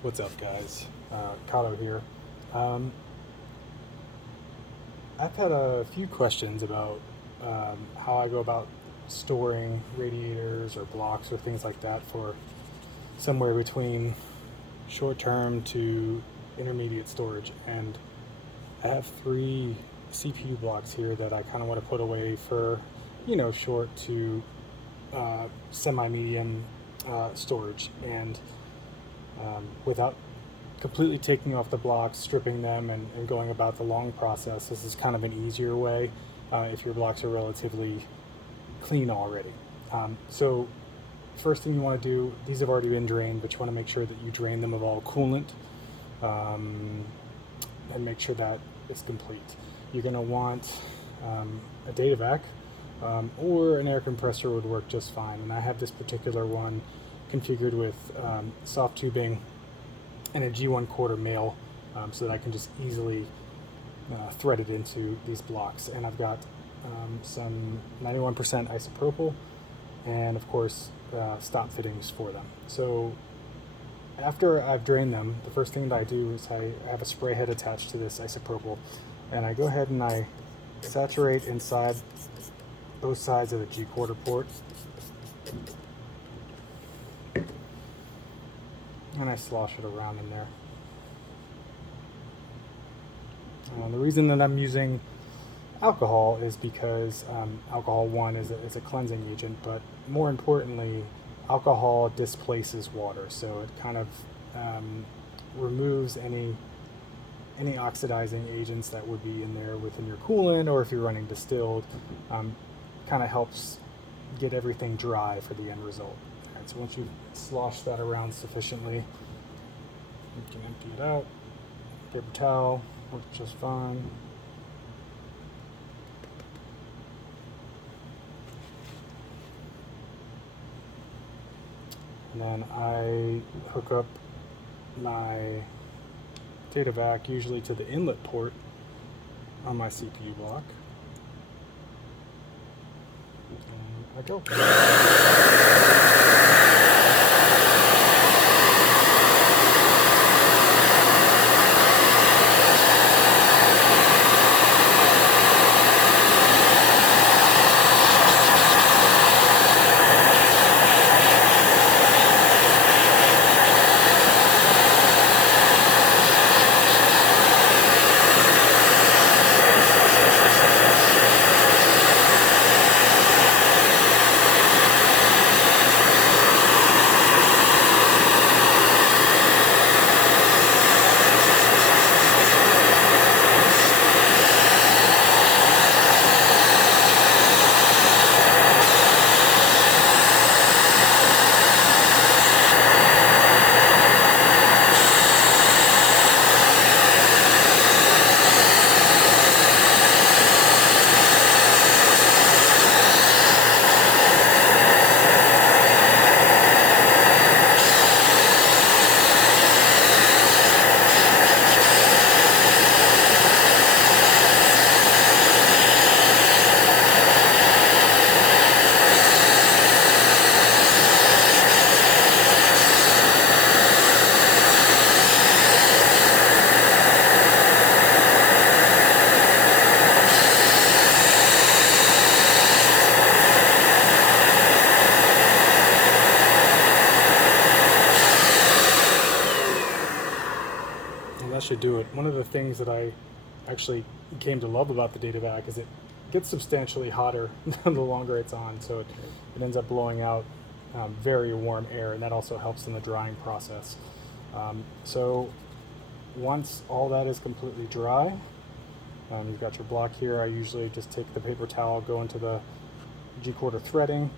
What's up, guys? Kato here. Um, I've had a few questions about how I go about storing radiators or blocks or things like that for somewhere between short term to intermediate storage. And I have three CPU blocks here that I kind of want to put away for, short to semi medium storage. And without completely taking off the blocks, stripping them, and going about the long process. This is kind of an easier way if your blocks are relatively clean already. So first thing you want to do, these have already been drained, but you want to make sure that you drain them of all coolant and make sure that is complete. You're going to want a data vac or an air compressor would work just fine. And I have this particular one configured with soft tubing and a G1/4 male so that I can just easily thread it into these blocks. And I've got some 91% isopropyl and of course stop fittings for them. So after I've drained them, the first thing that I do is I have a spray head attached to this isopropyl, and I go ahead and I saturate inside both sides of the G1/4 port. And I slosh it around in there. The reason that I'm using alcohol is because alcohol, one, is a cleansing agent, but more importantly, alcohol displaces water, so it kind of removes any oxidizing agents that would be in there within your coolant, or if you're running distilled, kind of helps get everything dry for the end result. So once you slosh that around sufficiently, you can empty it out. Paper towel works just fine. And then I hook up my data vac usually to the inlet port on my CPU block. And I go. That should do it. One of the things that I actually came to love about the data vac is it gets substantially hotter the longer it's on, so it ends up blowing out very warm air, and that also helps in the drying process. So once all that is completely dry, you've got your block here. I usually just take the paper towel, go into the G1/4 threading,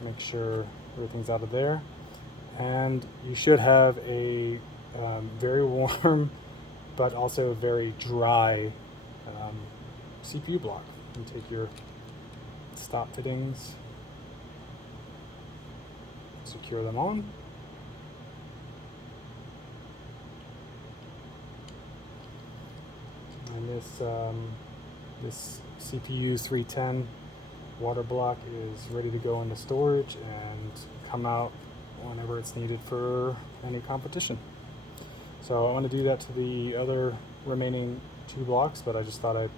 make sure everything's out of there, and you should have a very warm but also very dry CPU block. You take your stop fittings, secure them on, and this CPU 310 water block is ready to go into storage and come out whenever it's needed for any competition. So I want to do that to the other remaining 2 blocks, but I just thought I'd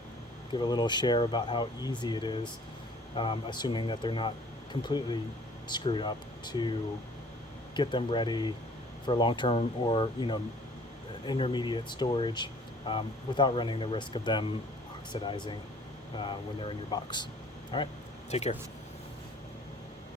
give a little share about how easy it is, assuming that they're not completely screwed up, to get them ready for long-term or intermediate storage without running the risk of them oxidizing when they're in your box. All right, take care.